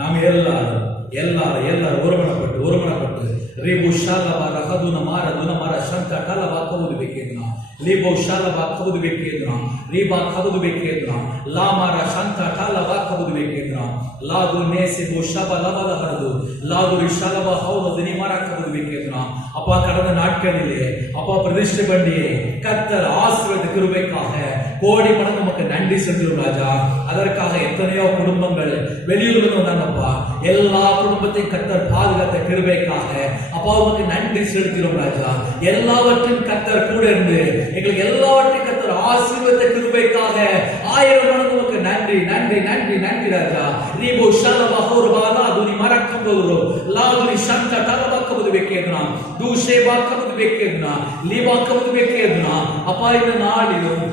நாம் எல்லாரும் எல்லாரும் எல்லாரும் ஒருமனப்பட்டு ஒருமனப்பட்டு ரீபு ಶಾಲವ ರಹದುನ ಮಾರ ದುನ ಮಾರ ಶಂಕ ಟಲವ ಕವುದು ಬೇಕೇದ್ನ ಲೀಬೋ ಶಾಲವ ಕವುದು ಬೇಕೇದ್ನ ರೀಬಾ ಕವುದು ಬೇಕೇದ್ನ ಲಾ ಮಾರ ಶಂಕ ಟಲವ ಕವುದು ಬೇಕೇದ್ನ ಲಾದು ನೇಸಿಬು ಶಬ ಲವದ ಹರದು லாது ரிஷாலவ ஹவுல தினி மாற கவது வைக்கிறா அப்பா கடந்த நாட்களிலே அப்பா பிரதிஷ்டை பண்ணியே கத்தர் ஆசீர்வாத கிருபைக்காக கோடி மடங்கு உமக்கு நன்றி செலுத்தும் ராஜா. அதற்காக எத்தனையோ குடும்பங்கள் வெளியூர்ல வந்தாங்கப்பா. எல்லா குடும்பத்தையும் கத்தர் பாதுகாத்த கிருபைக்காக. அப்பா உமக்கு நன்றி செலுத்திடும் ராஜா. எல்லாவற்றையும் கத்தர் கூட இருந்து எங்களுக்கு எல்லாவற்றையும் கத்தர் ஆசீர்வத்த கிருபைக்காக ஆயிரம் மடங்கு உமக்கு நன்றி நன்றி நன்றி நன்றி ராஜா. ரீபோ ஷலபஹோர்பாலா துனி மறக்கம் போகிறோ லாதுனி சந்த தலபக்கமுது வைக்கிறா தூஷே பாக்கமுது வைக்கிறா லீபாக்கமுது வைக்கிறா அப்பா இந்த நாளிலும்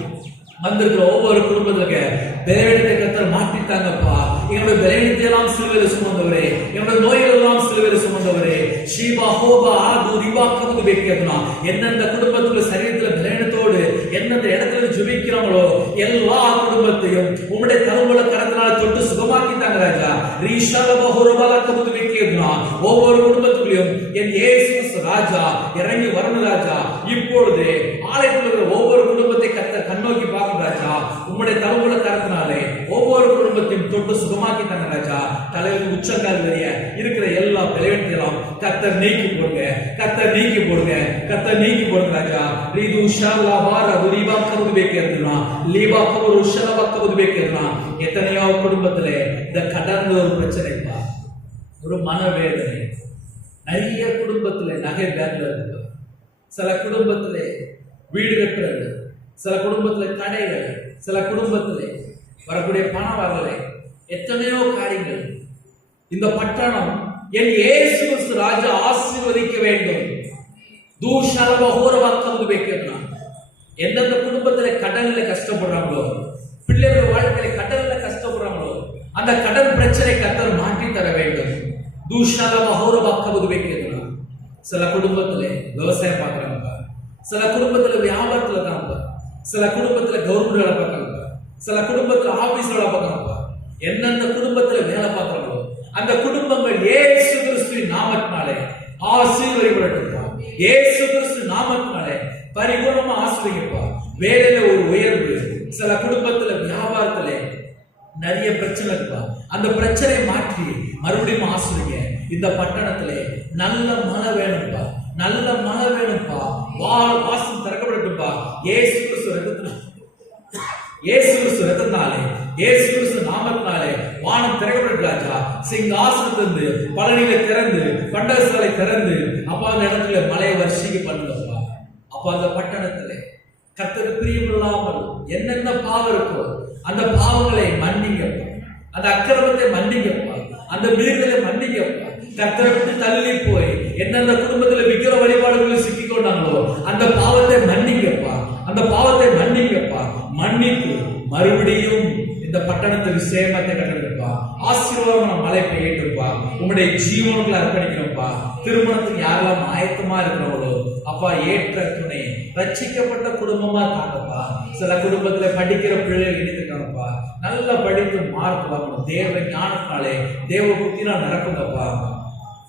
வந்திருக்கிற ஒவ்வொரு குடும்பத்திற்கு பலவீனத்தை கத்தர் மாற்றிட்டாங்கப்பா என்னுடைய பலவீனத்தை எல்லாம் சிலுவையில் சுமந்தவரே. என்னுடைய நோய்கள் எல்லாம் சிலுவையில் சுமந்தவரே. ஷீபா ஹோபா ஆகு ரிவா கமுது வைக்கிறதுனா எந்தெந்த குடும்பத்துல சரீரத்துல பலவீனத்தோடு எந்தெந்த இடத்துல ஜுபிக்கிறாங்களோ எல்லா குடும்பத்தையும் உங்களுடைய கருவுல கரத்தினால தொட்டு சுகமாக்கிட்டாங்க ராஜா. ரீஷால பகுரபால கமுது வைக்கிறதுனா ஒவ்வொரு குடும்பத்துக்குள்ளயும் என் ஏசு ராஜா இறங்கி வரணும் ராஜா. இப்பொழுது ஆலயத்தில் ஒவ்வொரு குடும்பத்தை கத்த கண்ணோக்கி உம்முடைய தருவுல கருத்தினாலே ஒவ்வொரு குடும்பத்தையும் தொட்டு சுகமாக்கி தர ராஜா தலையில் உச்சங்கள் வரைய இருக்கிற எல்லா விளையாட்டுகளும் கத்தர் நீக்கி போடுங்க கத்தர் நீக்கி போடுங்க கத்தர் நீக்கி போடுங்க ராஜா. ரீது உஷாலா வார ரீபா கவுது பேக்கிறதுனா லீபா கவுரு உஷலபா கவுது பேக்கிறதுனா எத்தனையோ குடும்பத்துல இந்த கடந்த ஒரு பிரச்சனைப்பா ஒரு மனவேதனை. நிறைய குடும்பத்துல நகை பேக்ல இருக்கு. சில குடும்பத்துல வீடு கட்டுறது சில குடும்பத்துல கடைகள் சில குடும்பத்திலே வரக்கூடிய பண வரலை எத்தனையோ காரியங்கள். இந்த பட்டணம் என் இயேசு ராஜா ஆசீர்வதிக்க வேண்டும். தூஷாலவ ஹோரவாக்கம் வைக்கிறான் எந்தெந்த குடும்பத்துல கடல்ல கஷ்டப்படுறாங்களோ பிள்ளைகள் வாழ்க்கையில கடல்ல கஷ்டப்படுறாங்களோ அந்த கடன் பிரச்சனை கத்தர் மாற்றி தர வேண்டும். தூஷாலவ ஹோரவாக்கம் வைக்கிறான் சில குடும்பத்துல விவசாயம் பார்க்கறாங்க. சில குடும்பத்துல வியாபாரம் சில குடும்பத்துல கவர்மெண்ட் வேலை பார்க்கறாங்க சில குடும்பத்துல ஆபீஸ் வேலை பார்க்கறாங்க எந்தெந்த குடும்பத்துல வேலை பார்க்கறாங்களோ அந்த குடும்பங்கள் ஏசு கிறிஸ்து நாமத்தினாலே ஆசீர்வதிக்கப்படட்டும் ஏசு கிறிஸ்து நாமத்தினாலே பரிபூர்ணமா ஆசிரியப்பா வேலையில ஒரு உயர்வு சில குடும்பத்துல வியாபாரத்துல நிறைய பிரச்சனை இருப்பா அந்த பிரச்சனையை மாற்றி மறுபடியும் ஆசிரியங்க இந்த பட்டணத்துல நல்ல மன வேணும்பா நல்ல மழை வேணும்ப்பா. வால் வாசம் திறக்கப்படட்டும்ப்பா. ஏசு கிறிஸ்து ரத்தத்தினால ஏசு கிறிஸ்து ரத்தத்தினாலே ஏசு கிறிஸ்து நாமத்தினாலே வானம் திறக்கப்பட்டு ராஜா சிங்காசனத்திலிருந்து பழனிகளை திறந்து பண்டகசாலை திறந்து அப்பா அந்த இடத்துல மழையை வருஷிக்க பண்ணுங்கப்பா அப்பா அந்த பட்டணத்துல கத்தர் பிரியமில்லாமல் என்னென்ன பாவம் இருக்கோ அந்த பாவங்களை மன்னிங்கப்பா. அந்த அக்கிரமத்தை மன்னிங்கப்பா. அந்த மீறுதலை மன்னிங்கப்பா. கத்தரை விட்டு தள்ளி போய் எந்தெந்த குடும்பத்துல ஜீவனுக்குள்ள அர்ப்பணிக்கிறோம்ப்பா. திருமணத்துக்கு யாரெல்லாம் ஆயத்தமா இருக்கிறவங்களோ அப்பா ஏற்ற துணை ரட்சிக்கப்பட்ட குடும்பமா தாங்கப்பா. சில குடும்பத்துல படிக்கிற பிள்ளைகள் இணைத்துக்காங்கப்பா நல்லா படித்து மார்க் வாங்கணும். தேவ ஞானத்தினாலே தேவ புத்தினால் நடக்குங்கப்பா.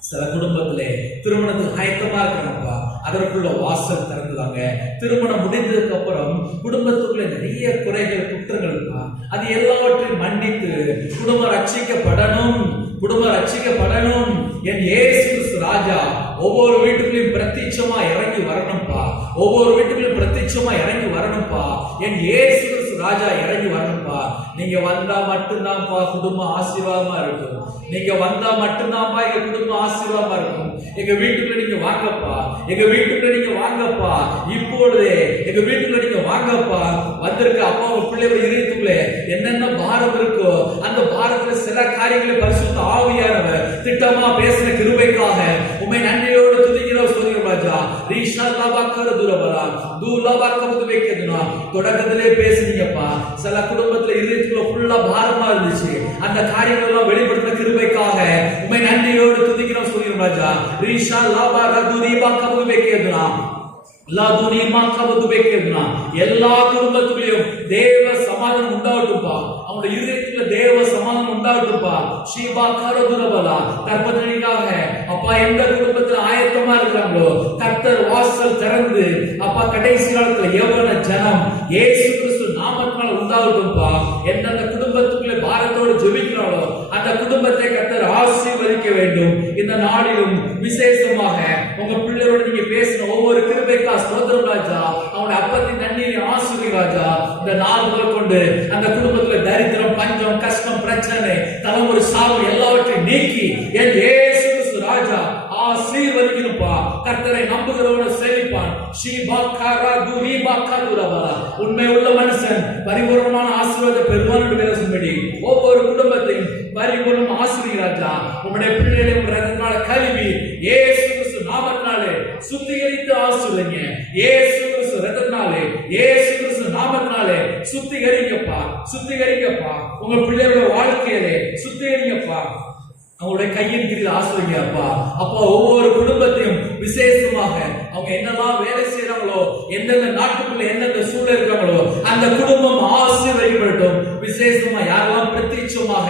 சில குடும்பத்துல திருமணத்துக்கு ஆயத்தமா இருக்கிறப்பா அதற்குள்ள வாசல் திறந்துதாங்க. திருமணம் முடிந்ததுக்கு அப்புறம் குடும்பத்துக்குள்ள நிறைய குறைகள் குற்றங்கள் இருக்கா அது எல்லாவற்றையும் மன்னித்து குடும்பம் ரட்சிக்கப்படணும். குடும்பம் ரட்சிக்கப்படணும். என் இயேசு ராஜா ஒவ்வொரு வீட்டுக்குள்ளயும் பிரத்யட்சமா இறங்கி வரணும்ப்பா ஒவ்வொரு வீட்டுக்குள்ளயும் பிரத்யட்சமா இறங்கி வரணும்ப்பா என் இயேசு ராஜா இறங்கி வரணும்ப்பா நீங்க வந்தா மட்டும்தான்ப்பா குடும்பம் ஆசீர்வாதமா இருக்கும். நீங்க வந்தா மட்டும்தான்ப்பா எங்க குடும்பம் ஆசீர்வாதமா இருக்கும். எங்க வீட்டுக்குள்ள நீங்க வாங்கப்பா. எங்க வீட்டுக்குள்ள நீங்க வாங்கப்பா. இப்பொழுதே எங்க வீட்டுக்குள்ள நீங்க வாங்கப்பா. வந்திருக்க அப்பா உங்க பிள்ளைகள் இதயத்துக்குள்ள என்னென்ன பாரம் இருக்கோ அந்த பாரத்துல சில காரியங்களை திட்டமா பேசின கிருபைக்காக உண்மை நன்றியோடு துதிக்கிறோம் சொல்லுங்க ராஜா. ரீஷா லாபாக்கர தூரவரா தூ லாபாக்க வைக்கிறதுனா தொடக்கத்திலே பேசுனீங்கப்பா. சில குடும்பத்துல இதயத்துக்குள்ள ஃபுல்லா பாரமா இருந்துச்சு. அந்த காரியங்கள் எல்லாம் வெளிப்படுத்தின கிருபைக்காக உண்மை நன்றியோடு துதிக்கிறோம் சொல்லுங்க ராஜா. ரீஷா லாபா ரது ரீபாக்க வைக்கிறதுனா லாதுனி மாக்காவது வைக்கிறதுனா எல்லா குடும்பத்துலயும் தேவ சமாதானம் உண்டாகட்டும்பா. அவனுடைய இருதயத்துல தேவ சமாதானம் உண்டாகட்டுப்பா ஸ்ரீபா ஷீபா கருதுரபலா. கர்ப்பத்தினிக்காக அப்பா எந்த குடும்பத்துல ஆயத்தமா இருக்கிறாங்களோ கர்த்தர் வாசல் திறந்து அப்பா கடைசி காலத்துல எவ்வளவு ஜனம் ஏசு கிறிஸ்து நாமத்தினால் உண்டாகட்டும்பா. எந்தெந்த குடும்பத்துக்குள்ளே பாரத்தோடு ஜெபிக்கிறாளோ அந்த குடும்பத்தை கர்த்தர் ஆசீர்வதிக்க வேண்டும். இந்த நாளிலும் விசேஷமாக உங்க பிள்ளையோட நீங்க பேசின ஒவ்வொரு கிருபைக்கா ஸ்தோத்திரம் ராஜா. அவனுடைய அப்பத்தின் நன்னீரை ஆசிரியர் ராஜா இந்த நாள் முதல் கொண்டு அந்த குடும்ப பரிபூர்ணமான ஆசீர்வாத பெறுவான் பேசும்படி ஒவ்வொரு குடும்பத்தையும் பரிபூர்ணம் ஆசிரியராஜா உங்களுடைய பிள்ளைகளை உங்க ரத்தத்தினால கழுவி ஏசு கிறிஸ்து நாமத்தினாலே சுத்திகரித்து ஆசிரியங்க ஏசு கிறிஸ்து ரத்தத்தினாலே ஏசு கிறிஸ்து நாமத்தினாலே சுத்திகரிங்கப்பா சுத்திகரிங்கப்பா. உங்க பிள்ளைகளோட வாழ்க்கையிலே சுத்திகரிங்கப்பா. அவங்களுடைய கையின் கீழ் ஆசிரியங்க அப்பா அப்பா ஒவ்வொரு குடும்பத்தையும் விசேஷமாக அவங்க என்னெல்லாம் வேலை செய்யறாங்களோ எந்தெந்த நாட்டுக்குள்ள எந்தெந்த சூழல் இருக்காங்களோ அந்த குடும்பம் ஆசீர்வதிக்கப்படட்டும் விசேஷமா யாரெல்லாம் பிரத்யட்சமாக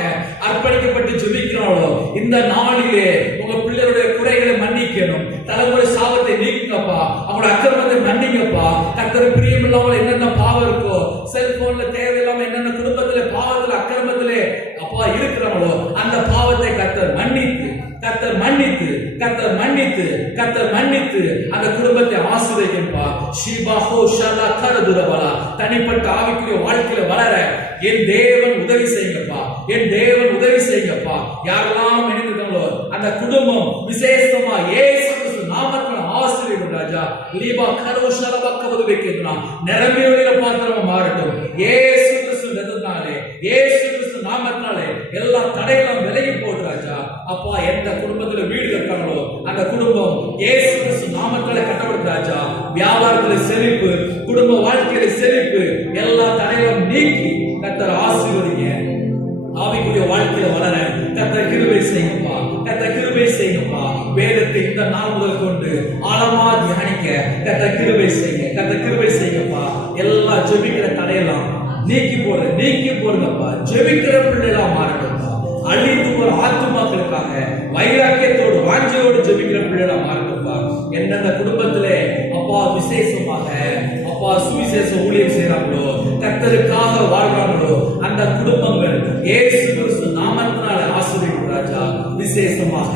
அர்ப்பணிக்கப்பட்டு ஜெபிக்கிறாங்களோ இந்த நாளிலே உங்க பிள்ளைகளுடைய குறைகளை மன்னிக்கணும். தலைமுறை சாபத்தை நீக்குங்கப்பா. அவங்களோட அக்கிரமத்தை மன்னிங்கப்பா. கர்த்தர் மன்னித்து கத்தர் மன்னித்து அந்த குடும்பத்தை ஆசிரியப்பா ஷிபா ஹோ ஷலா கரதுரபலா தனிப்பட்ட ஆவிக்குரிய வாழ்க்கையில வளர என் தேவன் உதவி செய்யுங்கப்பா. என் தேவன் உதவி செய்யுங்கப்பா. யாரெல்லாம் நினைக்கிறாங்களோ அந்த குடும்பம் விசேஷமா ஏசு நாமத்தின் ஆசிரியர் ராஜா. லீபா கரவு ஷலபக்க உதவிக்கிறா நிரம்பியுடைய பாத்திரமா மாறட்டும். ஏசு கிறிஸ்து ரத்தத்தினாலே ஏசு நாமத்தினாலே எல்லா தடைகளும் விலகி போடு ராஜா. அப்பா எந்த குடும்பத்துல வீடு கட்டணும் அந்த குடும்பம் ஏசு நாமத்தினால நாமத்தினாலே கட்டப்படும் ராஜா. வியாபாரத்துல செழிப்பு குடும்ப வாழ்க்கையில செழிப்பு எல்லா தடைகளும் நீக்கி கத்தர் ஆசீர்வதிங்க. ஆவிக்குரிய வாழ்க்கையில வளர கத்த கிருபை செய்யுங்கப்பா. கத்த கிருபை செய்யுங்கப்பா. வேதத்தை இந்த நாள் முதல் கொண்டு ஆழமா தியானிக்க கத்த கிருபை செய்யுங்க. கத்த கிருபை செய்யுங்கப்பா. எல்லா ஜெபிக்கிற தடையெல்லாம் நீக்கி போடு நீக்கி போடுங்கப்பா. ஜெபிக்கிற பிள்ளைகளா மாறட்டும்ப்பா. அழிந்து போற ஆத்துமாக்களுக்காக வைராக்கியத்தோடு வாஞ்சியோடு ஜெபிக்கிற பிள்ளைகளா மாறட்டும்ப்பா. எந்தெந்த குடும்பத்திலே அப்பா விசேஷமாக அப்பா சுவிசேஷ ஊழியம் செய்யறாங்களோ கத்தருக்காக வாழ்றாங்களோ அந்த குடும்பங்கள் ஏசு கிறிஸ்து நாமத்தினால ஆசிரியர் ராஜா விசேஷமாக.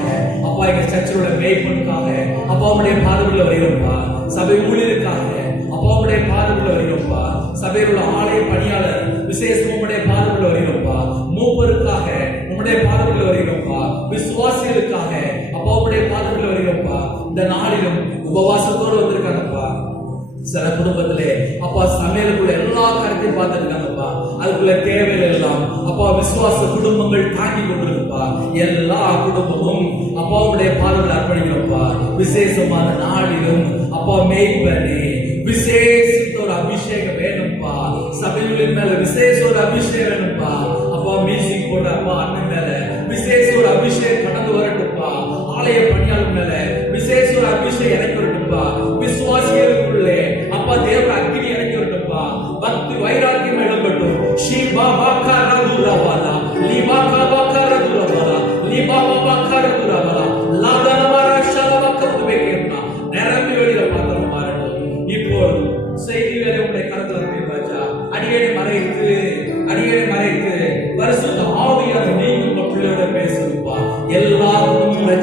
அப்பா எங்க சர்ச்சோட மேய்ப்பனுக்காக அப்பா உடைய பாதவில் வருகிறோம்ப்பா. சபை ஊழியருக்காக அப்பா உடைய பாதவில் வருகிறோம்ப்பா சபையில் உள்ள ஆலய பணியாளர் விசேஷம் உடைய பாதத்தில் வருகிறோம்ப்பா. மூப்பருக்காக உம்முடைய பாதத்தில் வருகிறோம்ப்பா. விசுவாசிகளுக்காக அப்பா உடைய பாதத்தில் வருகிறோம்ப்பா. இந்த நாளிலும் உபவாசத்தோடு வந்திருக்காங்கப்பா. சில குடும்பத்திலே அப்பா சமையலுக்குள்ள எல்லா காரியத்தையும் பார்த்துருக்காங்கப்பா. அதுக்குள்ள தேவைகள் எல்லாம் அப்பா விசுவாச குடும்பங்கள் தாங்கி கொண்டிருப்பா எல்லா குடும்பமும் அப்பாவுடைய பாதத்தில் அர்ப்பணிக்கிறோம்ப்பா. விசேஷமான நாளிலும் அப்பா மேய்ப்பனே.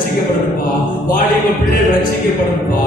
குடும்பமும் ரட்சிக்கப்படணும்ப்பா வாலிப பிள்ளைகள் ரட்சிக்கப்படணும்ப்பா